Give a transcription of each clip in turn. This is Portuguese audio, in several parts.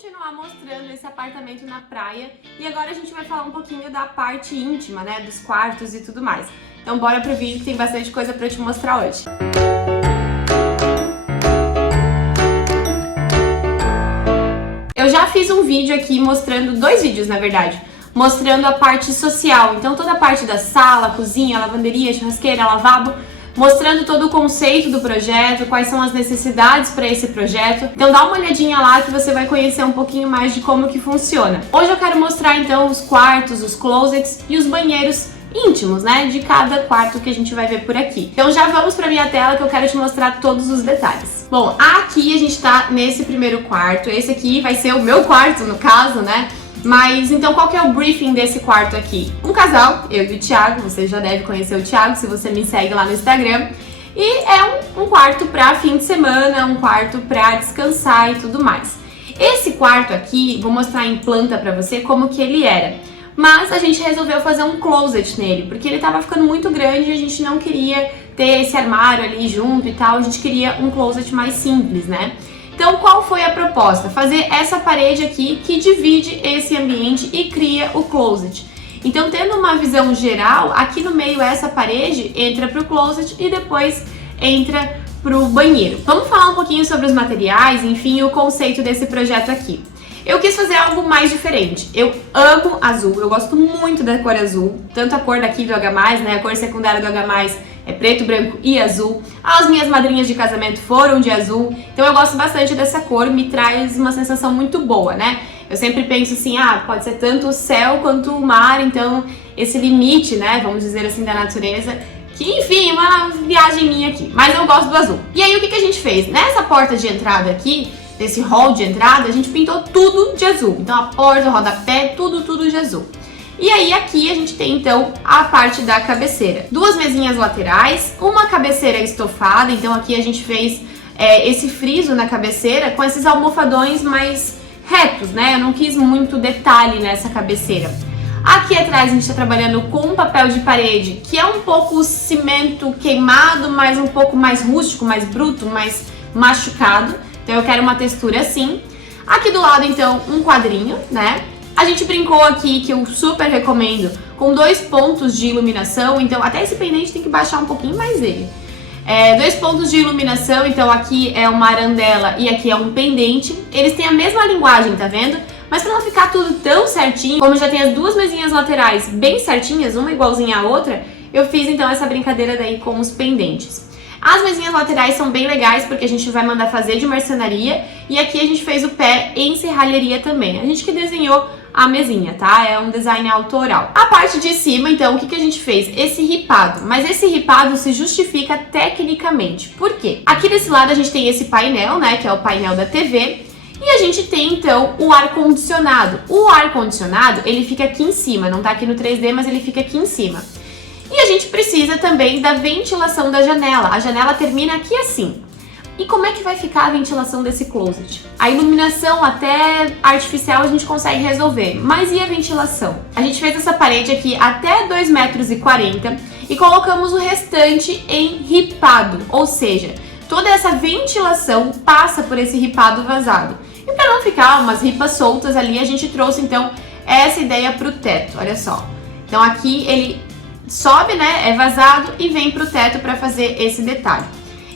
continuar mostrando esse apartamento na praia e agora a gente vai falar um pouquinho da parte íntima, né, dos quartos e tudo mais. Então bora pro vídeo que tem bastante coisa pra te mostrar hoje. Eu já fiz um vídeo aqui mostrando, dois vídeos na verdade, mostrando a parte social, então toda a parte da sala, cozinha, lavanderia, churrasqueira, lavabo, mostrando todo o conceito do projeto, quais são as necessidades para esse projeto. Então dá uma olhadinha lá que você vai conhecer um pouquinho mais de como que funciona. Hoje eu quero mostrar então os quartos, os closets e os banheiros íntimos, né, de cada quarto que a gente vai ver por aqui. Então já vamos para minha tela que eu quero te mostrar todos os detalhes. Bom, aqui a gente tá nesse primeiro quarto, esse aqui vai ser o meu quarto no caso, né? Mas então qual que é o briefing desse quarto aqui? Um casal, eu e o Thiago, você já deve conhecer o Thiago se você me segue lá no Instagram. E é um quarto para fim de semana, um quarto para descansar e tudo mais. Esse quarto aqui, vou mostrar em planta para você como que ele era. Mas a gente resolveu fazer um closet nele, porque ele tava ficando muito grande e a gente não queria ter esse armário ali junto e tal, a gente queria um closet mais simples, né? Então, qual foi a proposta? Fazer essa parede aqui que divide esse ambiente e cria o closet. Então, tendo uma visão geral, aqui no meio essa parede entra para o closet e depois entra para o banheiro. Vamos falar um pouquinho sobre os materiais, enfim, o conceito desse projeto aqui. Eu quis fazer algo mais diferente. Eu amo azul, eu gosto muito da cor azul, tanto a cor daqui do H+, né, a cor secundária do H+, é preto, branco e azul. As minhas madrinhas de casamento foram de azul, então eu gosto bastante dessa cor, me traz uma sensação muito boa, né? Eu sempre penso assim, pode ser tanto o céu quanto o mar, então esse limite, né, vamos dizer assim, da natureza, que enfim, uma viagem minha aqui, mas eu gosto do azul. E aí o que a gente fez? Nessa porta de entrada aqui, nesse hall de entrada, a gente pintou tudo de azul. Então a porta, o rodapé, tudo de azul. E aí aqui a gente tem então a parte da cabeceira. Duas mesinhas laterais, uma cabeceira estofada, então aqui a gente fez esse friso na cabeceira com esses almofadões mais retos, né? Eu não quis muito detalhe nessa cabeceira. Aqui atrás a gente está trabalhando com papel de parede, que é um pouco cimento queimado, mas um pouco mais rústico, mais bruto, mais machucado. Então eu quero uma textura assim. Aqui do lado então um quadrinho, né? A gente brincou aqui, que eu super recomendo, com 2 pontos de iluminação, então até esse pendente tem que baixar um pouquinho mais ele. 2 pontos de iluminação, então aqui é uma arandela e aqui é um pendente. Eles têm a mesma linguagem, tá vendo? Mas para não ficar tudo tão certinho, como já tem as duas mesinhas laterais bem certinhas, uma igualzinha à outra, eu fiz então essa brincadeira daí com os pendentes. As mesinhas laterais são bem legais porque a gente vai mandar fazer de marcenaria e aqui a gente fez o pé em serralheria também. A gente que desenhou a mesinha, tá? É um design autoral. A parte de cima, então, o que a gente fez? Esse ripado. Mas esse ripado se justifica tecnicamente. Por quê? Aqui desse lado a gente tem esse painel, né? Que é o painel da TV. E a gente tem, então, o ar-condicionado. O ar-condicionado, ele fica aqui em cima. Não tá aqui no 3D, mas ele fica aqui em cima. E a gente precisa também da ventilação da janela. A janela termina aqui assim. E como é que vai ficar a ventilação desse closet? A iluminação até artificial a gente consegue resolver, mas e a ventilação? A gente fez essa parede aqui até 2,40 metros e colocamos o restante em ripado, ou seja, toda essa ventilação passa por esse ripado vazado. E para não ficar umas ripas soltas ali, a gente trouxe então essa ideia para o teto, olha só. Então aqui ele sobe, né, é vazado e vem para o teto para fazer esse detalhe.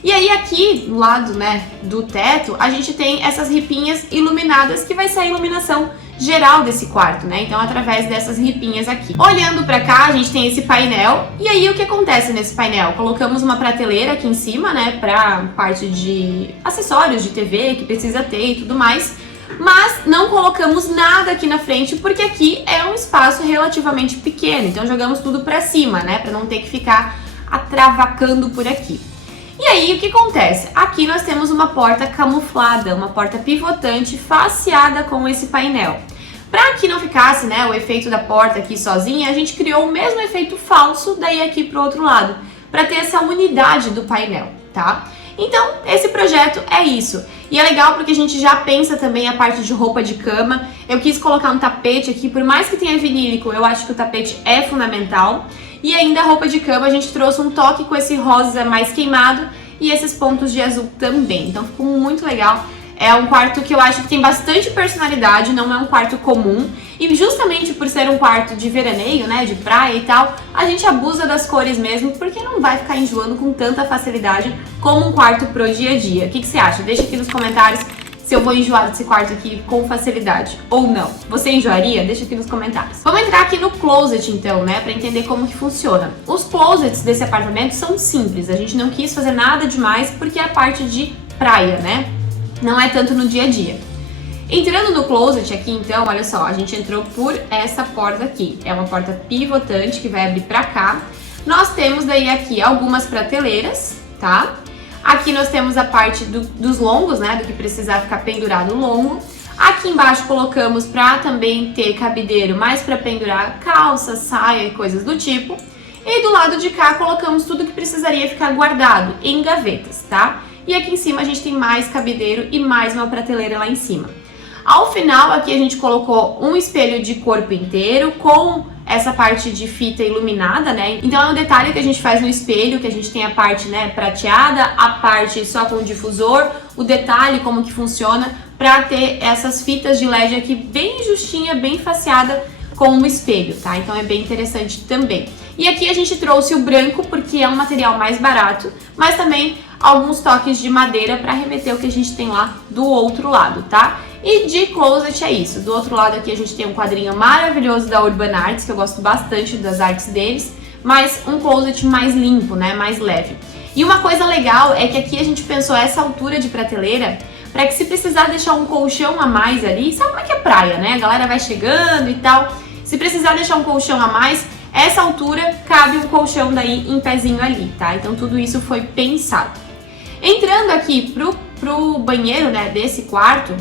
E aí aqui, do lado, né, do teto, a gente tem essas ripinhas iluminadas, que vai ser a iluminação geral desse quarto, né? Então, através dessas ripinhas aqui. Olhando pra cá, a gente tem esse painel. E aí, o que acontece nesse painel? Colocamos uma prateleira aqui em cima, né, pra parte de acessórios de TV que precisa ter e tudo mais. Mas não colocamos nada aqui na frente, porque aqui é um espaço relativamente pequeno. Então, jogamos tudo pra cima, né, pra não ter que ficar atravacando por aqui. E aí, o que acontece? Aqui nós temos uma porta camuflada, uma porta pivotante faceada com esse painel. Para que não ficasse, né, o efeito da porta aqui sozinha, a gente criou o mesmo efeito falso daí aqui pro outro lado, para ter essa unidade do painel, tá? Então, esse projeto é isso. E é legal porque a gente já pensa também a parte de roupa de cama. Eu quis colocar um tapete aqui, por mais que tenha vinílico, eu acho que o tapete é fundamental. E ainda a roupa de cama, a gente trouxe um toque com esse rosa mais queimado e esses pontos de azul também. Então ficou muito legal. É um quarto que eu acho que tem bastante personalidade, não é um quarto comum. E justamente por ser um quarto de veraneio, né, de praia e tal, a gente abusa das cores mesmo, porque não vai ficar enjoando com tanta facilidade como um quarto pro dia a dia. O que você acha? Deixa aqui nos comentários se eu vou enjoar desse quarto aqui com facilidade ou não. Você enjoaria? Deixa aqui nos comentários. Vamos entrar aqui no closet então, né, pra entender como que funciona. Os closets desse apartamento são simples, a gente não quis fazer nada demais porque é a parte de praia, né? Não é tanto no dia a dia. Entrando no closet aqui então, olha só, a gente entrou por essa porta aqui. É uma porta pivotante que vai abrir pra cá. Nós temos daí aqui algumas prateleiras, tá? Aqui nós temos a parte dos longos, né, do que precisar ficar pendurado longo. Aqui embaixo colocamos pra também ter cabideiro, mais pra pendurar calça, saia e coisas do tipo. E do lado de cá colocamos tudo que precisaria ficar guardado em gavetas, tá? E aqui em cima a gente tem mais cabideiro e mais uma prateleira lá em cima. Ao final aqui a gente colocou um espelho de corpo inteiro com essa parte de fita iluminada, né? Então é um detalhe que a gente faz no espelho, que a gente tem a parte, né, prateada, a parte só com o difusor, o detalhe como que funciona pra ter essas fitas de LED aqui bem justinha, bem faceada com o espelho, tá? Então é bem interessante também. E aqui a gente trouxe o branco porque é um material mais barato, mas também alguns toques de madeira para remeter o que a gente tem lá do outro lado, tá? E de closet é isso. Do outro lado aqui a gente tem um quadrinho maravilhoso da Urban Arts, que eu gosto bastante das artes deles, mas um closet mais limpo, né? Mais leve. E uma coisa legal é que aqui a gente pensou essa altura de prateleira para que se precisar deixar um colchão a mais ali, sabe como é que é praia, né? A galera vai chegando e tal. Se precisar deixar um colchão a mais, essa altura cabe um colchão daí em pezinho ali, tá? Então tudo isso foi pensado. Entrando aqui pro banheiro, né, desse quarto,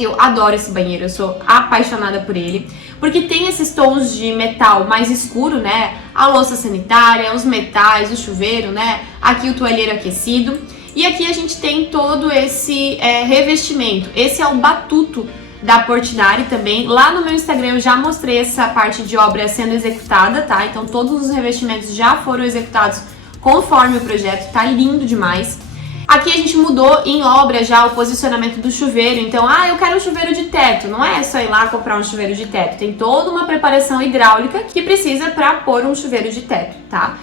eu adoro esse banheiro, eu sou apaixonada por ele, porque tem esses tons de metal mais escuro, né, a louça sanitária, os metais, o chuveiro, né, aqui o toalheiro aquecido, e aqui a gente tem todo esse revestimento. Esse é o batuto da Portinari também. Lá no meu Instagram eu já mostrei essa parte de obra sendo executada, tá? Então todos os revestimentos já foram executados conforme o projeto, tá lindo demais. Aqui a gente mudou em obra já o posicionamento do chuveiro, então, eu quero um chuveiro de teto. Não é só ir lá comprar um chuveiro de teto, tem toda uma preparação hidráulica que precisa para pôr um chuveiro de teto, tá?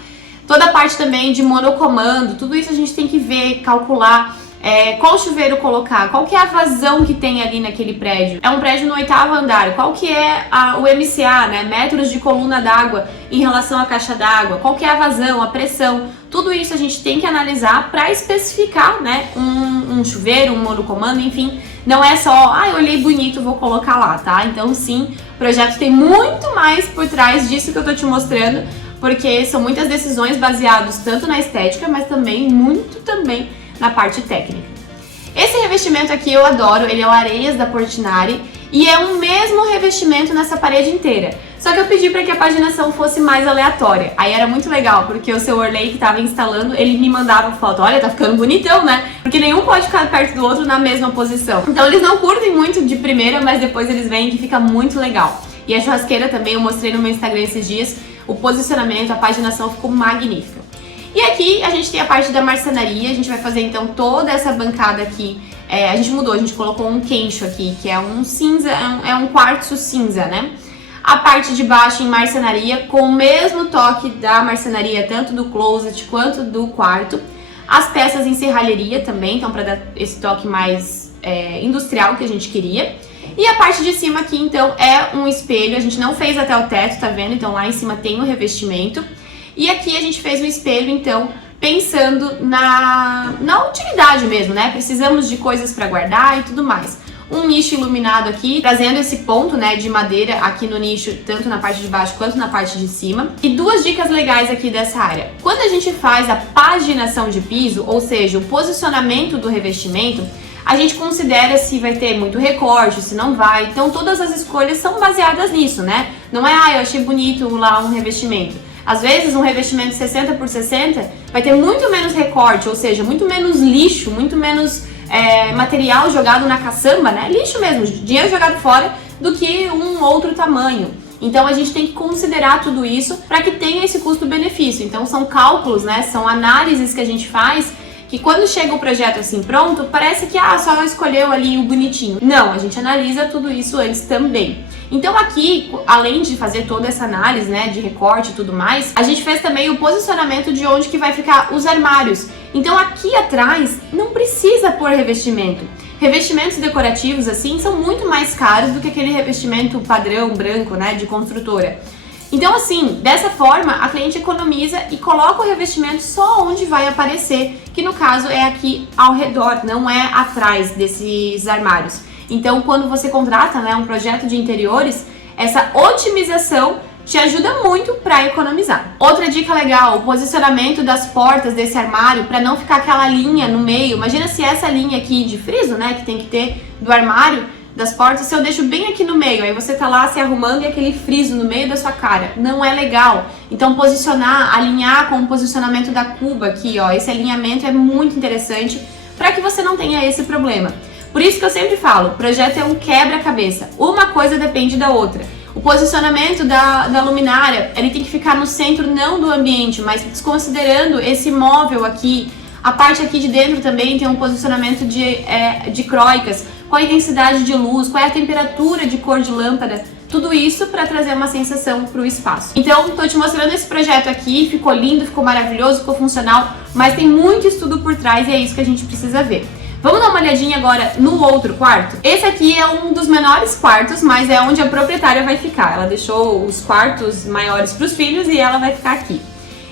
Toda a parte também de monocomando, tudo isso a gente tem que ver, calcular qual chuveiro colocar, qual que é a vazão que tem ali naquele prédio. É um prédio no 8º andar, qual que é o MCA, né, metros de coluna d'água em relação à caixa d'água, qual que é a vazão, a pressão, tudo isso a gente tem que analisar para especificar, né, um chuveiro, um monocomando, enfim, não é só, eu olhei bonito, vou colocar lá, tá? Então sim, o projeto tem muito mais por trás disso que eu tô te mostrando, porque são muitas decisões baseadas tanto na estética, mas também muito também na parte técnica. Esse revestimento aqui eu adoro, ele é o Areias da Portinari e é o mesmo revestimento nessa parede inteira. Só que eu pedi para que a paginação fosse mais aleatória. Aí era muito legal, porque o seu Orley que estava instalando, ele me mandava foto. Olha, tá ficando bonitão, né? Porque nenhum pode ficar perto do outro na mesma posição. Então eles não curtem muito de primeira, mas depois eles veem que fica muito legal. E a churrasqueira também, eu mostrei no meu Instagram esses dias, o posicionamento, a paginação ficou magnífica. E aqui a gente tem a parte da marcenaria, a gente vai fazer então toda essa bancada aqui, a gente mudou, a gente colocou um quencho aqui, que é um cinza, é um quartzo cinza, né? A parte de baixo em marcenaria, com o mesmo toque da marcenaria, tanto do closet quanto do quarto. As peças em serralheria também, então para dar esse toque mais industrial que a gente queria. E a parte de cima aqui então é um espelho, a gente não fez até o teto, tá vendo? Então lá em cima tem o revestimento. E aqui a gente fez um espelho, então, pensando na utilidade mesmo, né? Precisamos de coisas para guardar e tudo mais. Um nicho iluminado aqui, trazendo esse ponto, né, de madeira aqui no nicho, tanto na parte de baixo quanto na parte de cima. E duas dicas legais aqui dessa área. Quando a gente faz a paginação de piso, ou seja, o posicionamento do revestimento, a gente considera se vai ter muito recorte, se não vai. Então todas as escolhas são baseadas nisso, né? Não é, eu achei bonito lá um revestimento. Às vezes um revestimento 60 por 60 vai ter muito menos recorte, ou seja, muito menos lixo, muito menos material jogado na caçamba, né? Lixo mesmo, dinheiro jogado fora, do que um outro tamanho. Então a gente tem que considerar tudo isso para que tenha esse custo-benefício. Então são cálculos, né? São análises que a gente faz que quando chega o projeto assim pronto, parece que só escolheu ali o bonitinho. Não, a gente analisa tudo isso antes também. Então aqui, além de fazer toda essa análise, né, de recorte e tudo mais, a gente fez também o posicionamento de onde que vai ficar os armários. Então aqui atrás não precisa pôr revestimento. Revestimentos decorativos assim são muito mais caros do que aquele revestimento padrão branco, né, de construtora. Então assim, dessa forma a cliente economiza e coloca o revestimento só onde vai aparecer, que no caso é aqui ao redor, não é atrás desses armários. Então quando você contrata, né, um projeto de interiores, essa otimização te ajuda muito para economizar. Outra dica legal, o posicionamento das portas desse armário para não ficar aquela linha no meio. Imagina se essa linha aqui de friso, né, que tem que ter do armário, das portas, se eu deixo bem aqui no meio, aí você tá lá se arrumando e aquele friso no meio da sua cara, não é legal. Então posicionar, alinhar com o posicionamento da cuba aqui, ó, esse alinhamento é muito interessante para que você não tenha esse problema. Por isso que eu sempre falo, o projeto é um quebra-cabeça, uma coisa depende da outra. O posicionamento da luminária, ele tem que ficar no centro não do ambiente, mas desconsiderando esse móvel aqui. A parte aqui de dentro também tem um posicionamento de croicas, qual a intensidade de luz, qual é a temperatura de cor de lâmpada, tudo isso para trazer uma sensação para o espaço. Então, tô te mostrando esse projeto aqui, ficou lindo, ficou maravilhoso, ficou funcional, mas tem muito estudo por trás e é isso que a gente precisa ver. Vamos dar uma olhadinha agora no outro quarto? Esse aqui é um dos menores quartos, mas é onde a proprietária vai ficar. Ela deixou os quartos maiores para os filhos e ela vai ficar aqui.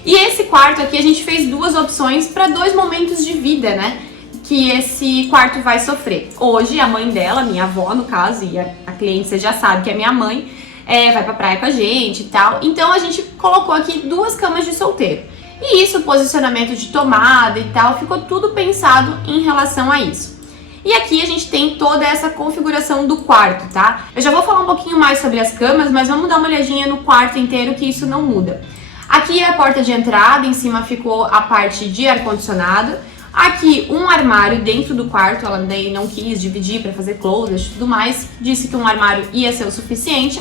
E esse quarto aqui a gente fez duas opções para dois momentos de vida, né? Que esse quarto vai sofrer. Hoje a mãe dela, minha avó no caso, e a cliente você já sabe que é minha mãe, vai pra praia com a gente e tal. Então a gente colocou aqui duas camas de solteiro. E isso, posicionamento de tomada e tal, ficou tudo pensado em relação a isso. E aqui a gente tem toda essa configuração do quarto, tá? Eu já vou falar um pouquinho mais sobre as camas, mas vamos dar uma olhadinha no quarto inteiro que isso não muda. Aqui é a porta de entrada, em cima ficou a parte de ar-condicionado. Aqui um armário dentro do quarto, ela daí não quis dividir para fazer closet e tudo mais, disse que um armário ia ser o suficiente.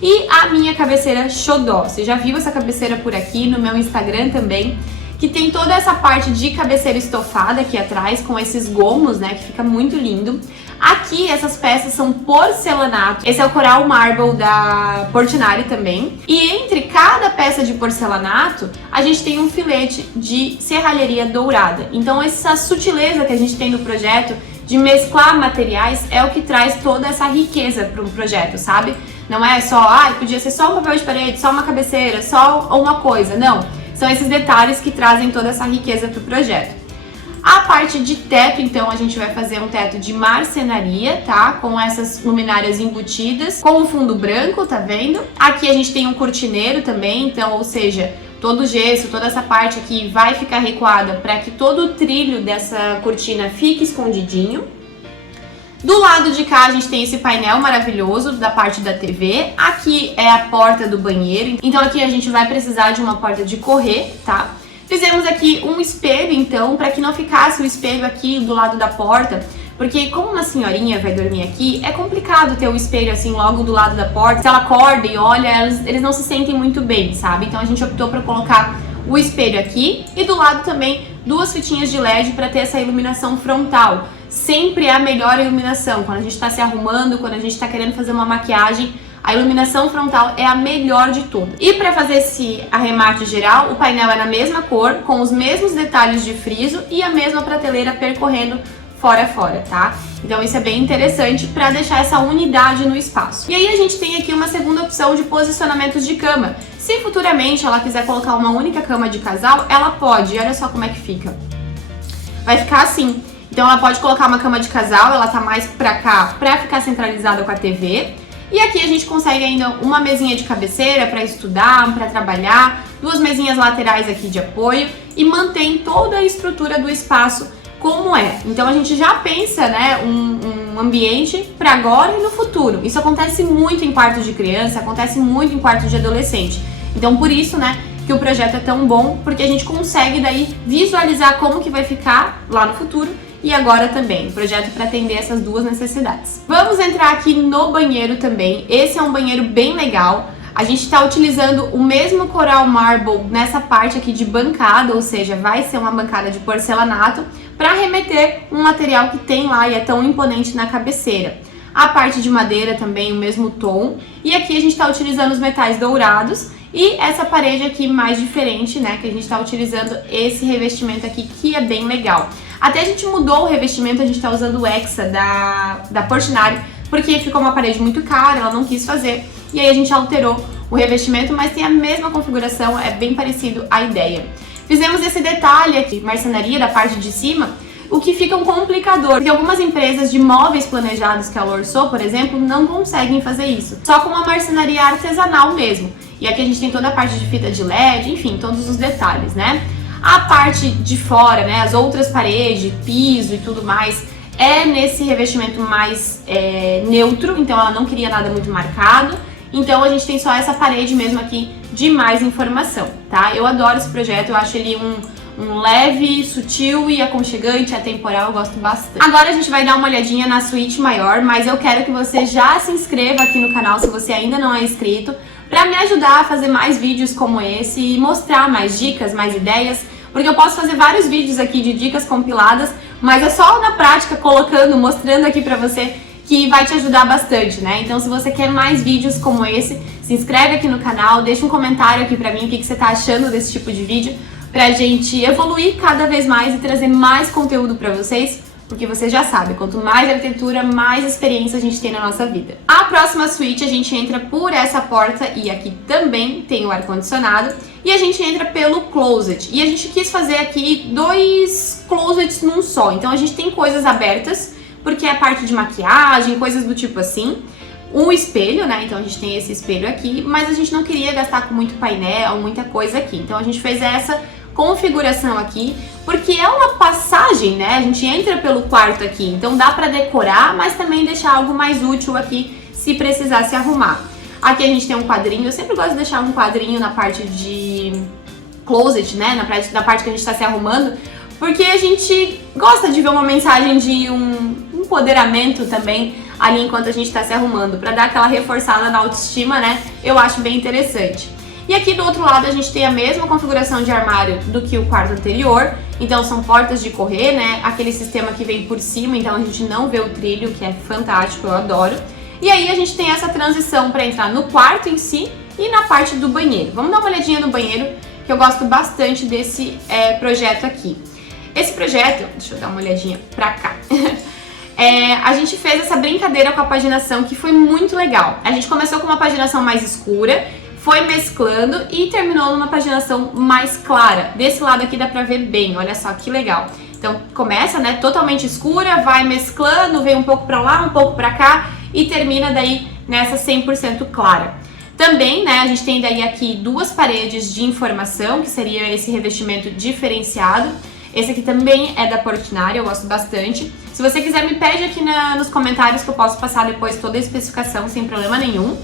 E a minha cabeceira xodó, você já viu essa cabeceira por aqui no meu Instagram também, que tem toda essa parte de cabeceira estofada aqui atrás, com esses gomos, né, que fica muito lindo. Aqui essas peças são porcelanato, esse é o Coral Marble da Portinari também. E entre cada peça de porcelanato, a gente tem um filete de serralheria dourada. Então essa sutileza que a gente tem no projeto de mesclar materiais é o que traz toda essa riqueza para um projeto, sabe? Não é só, podia ser só um papel de parede, só uma cabeceira, só uma coisa, não. São esses detalhes que trazem toda essa riqueza para o projeto. A parte de teto, então, a gente vai fazer um teto de marcenaria, tá? Com essas luminárias embutidas, com o fundo branco, tá vendo? Aqui a gente tem um cortineiro também, então, ou seja, todo o gesso, toda essa parte aqui vai ficar recuada para que todo o trilho dessa cortina fique escondidinho. Do lado de cá a gente tem esse painel maravilhoso da parte da TV. Aqui é a porta do banheiro, então aqui a gente vai precisar de uma porta de correr, tá? Fizemos aqui um espelho, então, para que não ficasse o espelho aqui do lado da porta, porque como uma senhorinha vai dormir aqui, é complicado ter o espelho assim logo do lado da porta. Se ela acorda e olha, eles não se sentem muito bem, sabe? Então a gente optou por colocar o espelho aqui e do lado também duas fitinhas de LED para ter essa iluminação frontal. Sempre é a melhor iluminação, quando a gente está se arrumando, quando a gente está querendo fazer uma maquiagem, a iluminação frontal é a melhor de tudo. E para fazer esse arremate geral, o painel é na mesma cor, com os mesmos detalhes de friso e a mesma prateleira percorrendo fora a fora, tá? Então isso é bem interessante para deixar essa unidade no espaço. E aí a gente tem aqui uma segunda opção de posicionamentos de cama. Se futuramente ela quiser colocar uma única cama de casal, ela pode. E olha só como é que fica. Vai ficar assim. Então ela pode colocar uma cama de casal, ela tá mais pra cá pra ficar centralizada com a TV. E aqui a gente consegue ainda uma mesinha de cabeceira para estudar, para trabalhar, duas mesinhas laterais aqui de apoio e mantém toda a estrutura do espaço como é. Então a gente já pensa, né, um ambiente para agora e no futuro. Isso acontece muito em quarto de criança, acontece muito em quarto de adolescente. Então por isso, né, que o projeto é tão bom, porque a gente consegue daí visualizar como que vai ficar lá no futuro e agora também, projeto para atender essas duas necessidades. Vamos entrar aqui no banheiro também. Esse é um banheiro bem legal. A gente está utilizando o mesmo Coral Marble nessa parte aqui de bancada, ou seja, vai ser uma bancada de porcelanato para remeter um material que tem lá e é tão imponente na cabeceira. A parte de madeira também o mesmo tom, e aqui a gente está utilizando os metais dourados e essa parede aqui mais diferente, né, que a gente está utilizando esse revestimento aqui que é bem legal. Até a gente mudou o revestimento, a gente está usando o Hexa da Portinari, porque ficou uma parede muito cara, ela não quis fazer, e aí a gente alterou o revestimento, mas tem a mesma configuração, é bem parecido a ideia. Fizemos esse detalhe aqui, marcenaria da parte de cima, o que fica um complicador, porque algumas empresas de móveis planejados que ela orçou, por exemplo, não conseguem fazer isso, só com uma marcenaria artesanal mesmo. E aqui a gente tem toda a parte de fita de LED, enfim, todos os detalhes, né? A parte de fora, né, as outras paredes, piso e tudo mais, é nesse revestimento mais neutro, então ela não queria nada muito marcado. Então a gente tem só essa parede mesmo aqui de mais informação, tá? Eu adoro esse projeto, eu acho ele um leve, sutil e aconchegante, atemporal, eu gosto bastante. Agora a gente vai dar uma olhadinha na suíte maior, mas eu quero que você já se inscreva aqui no canal se você ainda não é inscrito, para me ajudar a fazer mais vídeos como esse e mostrar mais dicas, mais ideias, porque eu posso fazer vários vídeos aqui de dicas compiladas, mas é só na prática colocando, mostrando aqui pra você que vai te ajudar bastante, né? Então se você quer mais vídeos como esse, se inscreve aqui no canal, deixa um comentário aqui pra mim o que você tá achando desse tipo de vídeo, pra gente evoluir cada vez mais e trazer mais conteúdo pra vocês, porque você já sabe, quanto mais arquitetura, mais experiência a gente tem na nossa vida. A próxima suíte a gente entra por essa porta e aqui também tem o ar-condicionado e a gente entra pelo closet. E a gente quis fazer aqui 2 closets num só, então a gente tem coisas abertas, porque é a parte de maquiagem, coisas do tipo assim. Um espelho, né, então a gente tem esse espelho aqui, mas a gente não queria gastar com muito painel, muita coisa aqui. Então a gente fez essa configuração aqui, porque é uma passagem, né? A gente entra pelo quarto aqui, então dá pra decorar, mas também deixar algo mais útil aqui se precisar se arrumar. Aqui a gente tem um quadrinho, eu sempre gosto de deixar um quadrinho na parte de closet, né? Na parte que a gente tá se arrumando, porque a gente gosta de ver uma mensagem de um empoderamento também ali enquanto a gente tá se arrumando, pra dar aquela reforçada na autoestima, né? Eu acho bem interessante. E aqui do outro lado a gente tem a mesma configuração de armário do que o quarto anterior, então são portas de correr, né, aquele sistema que vem por cima, então a gente não vê o trilho, que é fantástico, eu adoro. E aí a gente tem essa transição para entrar no quarto em si e na parte do banheiro. Vamos dar uma olhadinha no banheiro, que eu gosto bastante desse projeto aqui. Esse projeto, deixa eu dar uma olhadinha pra cá. A gente fez essa brincadeira com a paginação que foi muito legal. A gente começou com uma paginação mais escura, foi mesclando e terminou numa paginação mais clara. Desse lado aqui dá pra ver bem, olha só que legal. Então começa, né, totalmente escura, vai mesclando, vem um pouco pra lá, um pouco pra cá e termina daí nessa 100% clara. Também, né, a gente tem daí aqui 2 paredes de informação, que seria esse revestimento diferenciado. Esse aqui também é da Portinari, eu gosto bastante. Se você quiser, me pede aqui nos comentários que eu posso passar depois toda a especificação sem problema nenhum.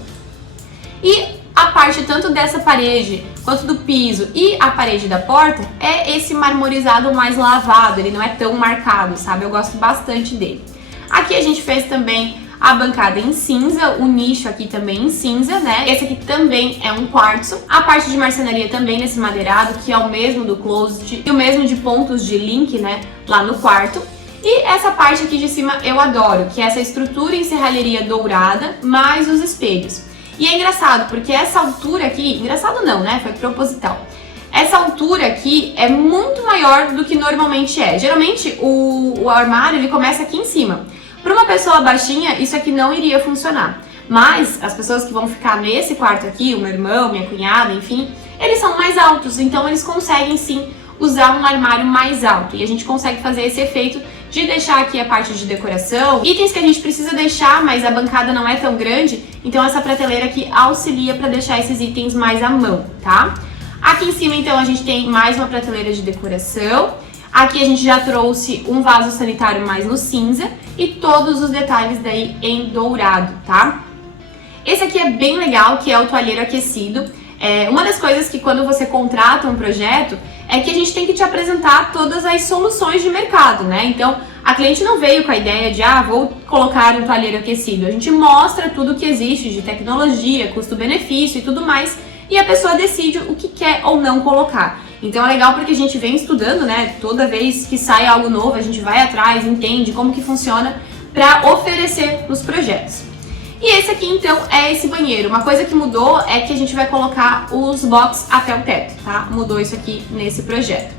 E a parte tanto dessa parede quanto do piso e a parede da porta é esse marmorizado mais lavado, ele não é tão marcado, sabe? Eu gosto bastante dele. Aqui a gente fez também a bancada em cinza, o nicho aqui também em cinza, né? Esse aqui também é um quartzo. A parte de marcenaria também nesse madeirado, que é o mesmo do closet e o mesmo de pontos de link, né, lá no quarto. E essa parte aqui de cima eu adoro, que é essa estrutura em serralheria dourada, mais os espelhos. E é engraçado, porque essa altura aqui, engraçado não, né, foi proposital. Essa altura aqui é muito maior do que normalmente é. Geralmente o armário ele começa aqui em cima. Para uma pessoa baixinha, isso aqui não iria funcionar. Mas as pessoas que vão ficar nesse quarto aqui, o meu irmão, minha cunhada, enfim, eles são mais altos, então eles conseguem sim usar um armário mais alto. E a gente consegue fazer esse efeito de deixar aqui a parte de decoração, itens que a gente precisa deixar, mas a bancada não é tão grande, então essa prateleira aqui auxilia para deixar esses itens mais à mão, tá? Aqui em cima, então, a gente tem mais uma prateleira de decoração. Aqui a gente já trouxe um vaso sanitário mais no cinza e todos os detalhes daí em dourado, tá? Esse aqui é bem legal, que é o toalheiro aquecido. Uma das coisas que quando você contrata um projeto é que a gente tem que te apresentar todas as soluções de mercado, né? Então, A cliente não veio com a ideia de, vou colocar um toalheiro aquecido. A gente mostra tudo que existe de tecnologia, custo-benefício e tudo mais, e a pessoa decide o que quer ou não colocar. Então é legal porque a gente vem estudando, né? Toda vez que sai algo novo, a gente vai atrás, entende como que funciona para oferecer nos projetos. E esse aqui, então, é esse banheiro. Uma coisa que mudou é que a gente vai colocar os box até o teto, tá? Mudou isso aqui nesse projeto.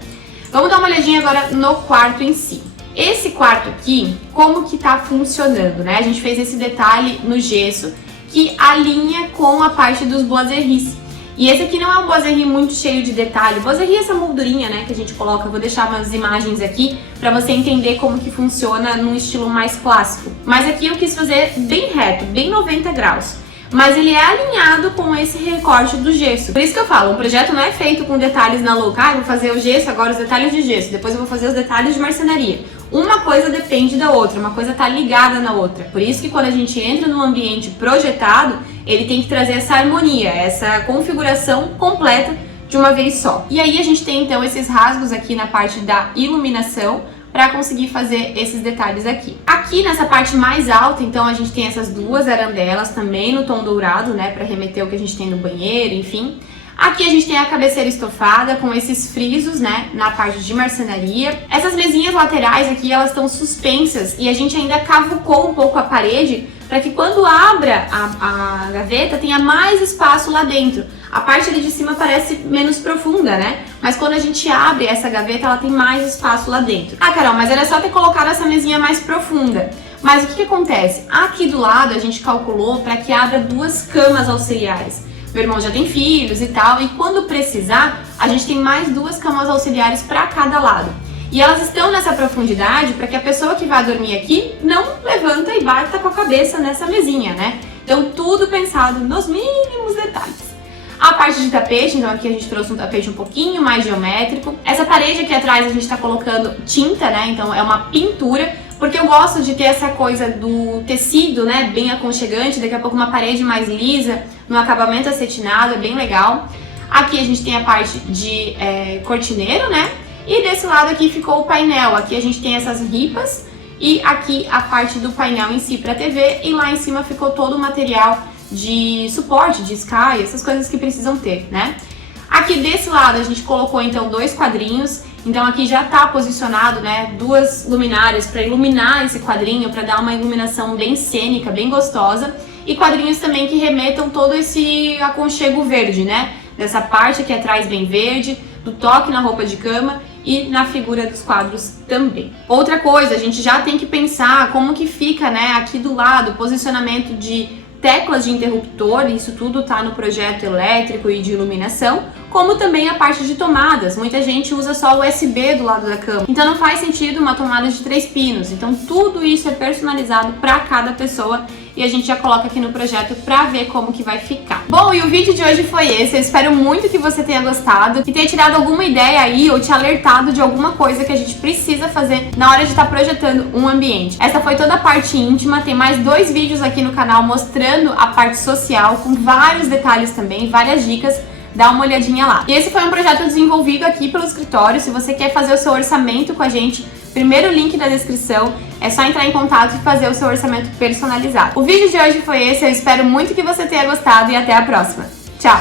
Vamos dar uma olhadinha agora no quarto em si. Esse quarto aqui, como que tá funcionando, né? A gente fez esse detalhe no gesso que alinha com a parte dos boiseries. E esse aqui não é um boiserie muito cheio de detalhe. Boiserie é essa moldurinha, né, que a gente coloca. Eu vou deixar umas imagens aqui pra você entender como que funciona num estilo mais clássico. Mas aqui eu quis fazer bem reto, bem 90 graus. Mas ele é alinhado com esse recorte do gesso. Por isso que eu falo, o projeto não é feito com detalhes na louca. Eu vou fazer o gesso, agora os detalhes de gesso. Depois eu vou fazer os detalhes de marcenaria. Uma coisa depende da outra, uma coisa tá ligada na outra. Por isso que quando a gente entra num ambiente projetado, ele tem que trazer essa harmonia, essa configuração completa de uma vez só. E aí a gente tem então esses rasgos aqui na parte da iluminação para conseguir fazer esses detalhes aqui. Aqui nessa parte mais alta, então, a gente tem essas duas arandelas também no tom dourado, né, para remeter o que a gente tem no banheiro, enfim. Aqui a gente tem a cabeceira estofada com esses frisos, né, na parte de marcenaria. Essas mesinhas laterais aqui, elas estão suspensas e a gente ainda cavucou um pouco a parede para que quando abra a gaveta tenha mais espaço lá dentro. A parte ali de cima parece menos profunda, né? Mas quando a gente abre essa gaveta, ela tem mais espaço lá dentro. Carol, mas era só ter colocado essa mesinha mais profunda. Mas o que acontece? Aqui do lado a gente calculou para que abra duas camas auxiliares. Meu irmão já tem filhos e tal, e quando precisar, a gente tem mais duas camas auxiliares para cada lado. E elas estão nessa profundidade para que a pessoa que vai dormir aqui não levanta e bata com a cabeça nessa mesinha, né? Então tudo pensado nos mínimos detalhes. A parte de tapete, então aqui a gente trouxe um tapete um pouquinho mais geométrico. Essa parede aqui atrás a gente tá colocando tinta, né? Então é uma pintura, porque eu gosto de ter essa coisa do tecido, né? Bem aconchegante, daqui a pouco uma parede mais lisa, no acabamento acetinado, é bem legal. Aqui a gente tem a parte de cortineiro, né? E desse lado aqui ficou o painel. Aqui a gente tem essas ripas e aqui a parte do painel em si para TV. E lá em cima ficou todo o material de suporte, de Sky, essas coisas que precisam ter, né? Aqui desse lado a gente colocou então dois quadrinhos. Então aqui já tá posicionado, né, duas luminárias para iluminar esse quadrinho, para dar uma iluminação bem cênica, bem gostosa. E quadrinhos também que remetam todo esse aconchego verde, né? Dessa parte aqui atrás bem verde, do toque na roupa de cama e na figura dos quadros também. Outra coisa, a gente já tem que pensar como que fica, né, aqui do lado, o posicionamento de teclas de interruptor, isso tudo tá no projeto elétrico e de iluminação, como também a parte de tomadas. Muita gente usa só USB do lado da cama, então não faz sentido uma tomada de 3 pinos. Então tudo isso é personalizado para cada pessoa e a gente já coloca aqui no projeto pra ver como que vai ficar. Bom, e o vídeo de hoje foi esse. Eu espero muito que você tenha gostado, que tenha tirado alguma ideia aí ou te alertado de alguma coisa que a gente precisa fazer na hora de estar projetando um ambiente. Essa foi toda a parte íntima. Tem mais 2 vídeos aqui no canal mostrando a parte social, com vários detalhes também, várias dicas. Dá uma olhadinha lá. E esse foi um projeto desenvolvido aqui pelo escritório. Se você quer fazer o seu orçamento com a gente, primeiro link da descrição, é só entrar em contato e fazer o seu orçamento personalizado. O vídeo de hoje foi esse, eu espero muito que você tenha gostado e até a próxima. Tchau!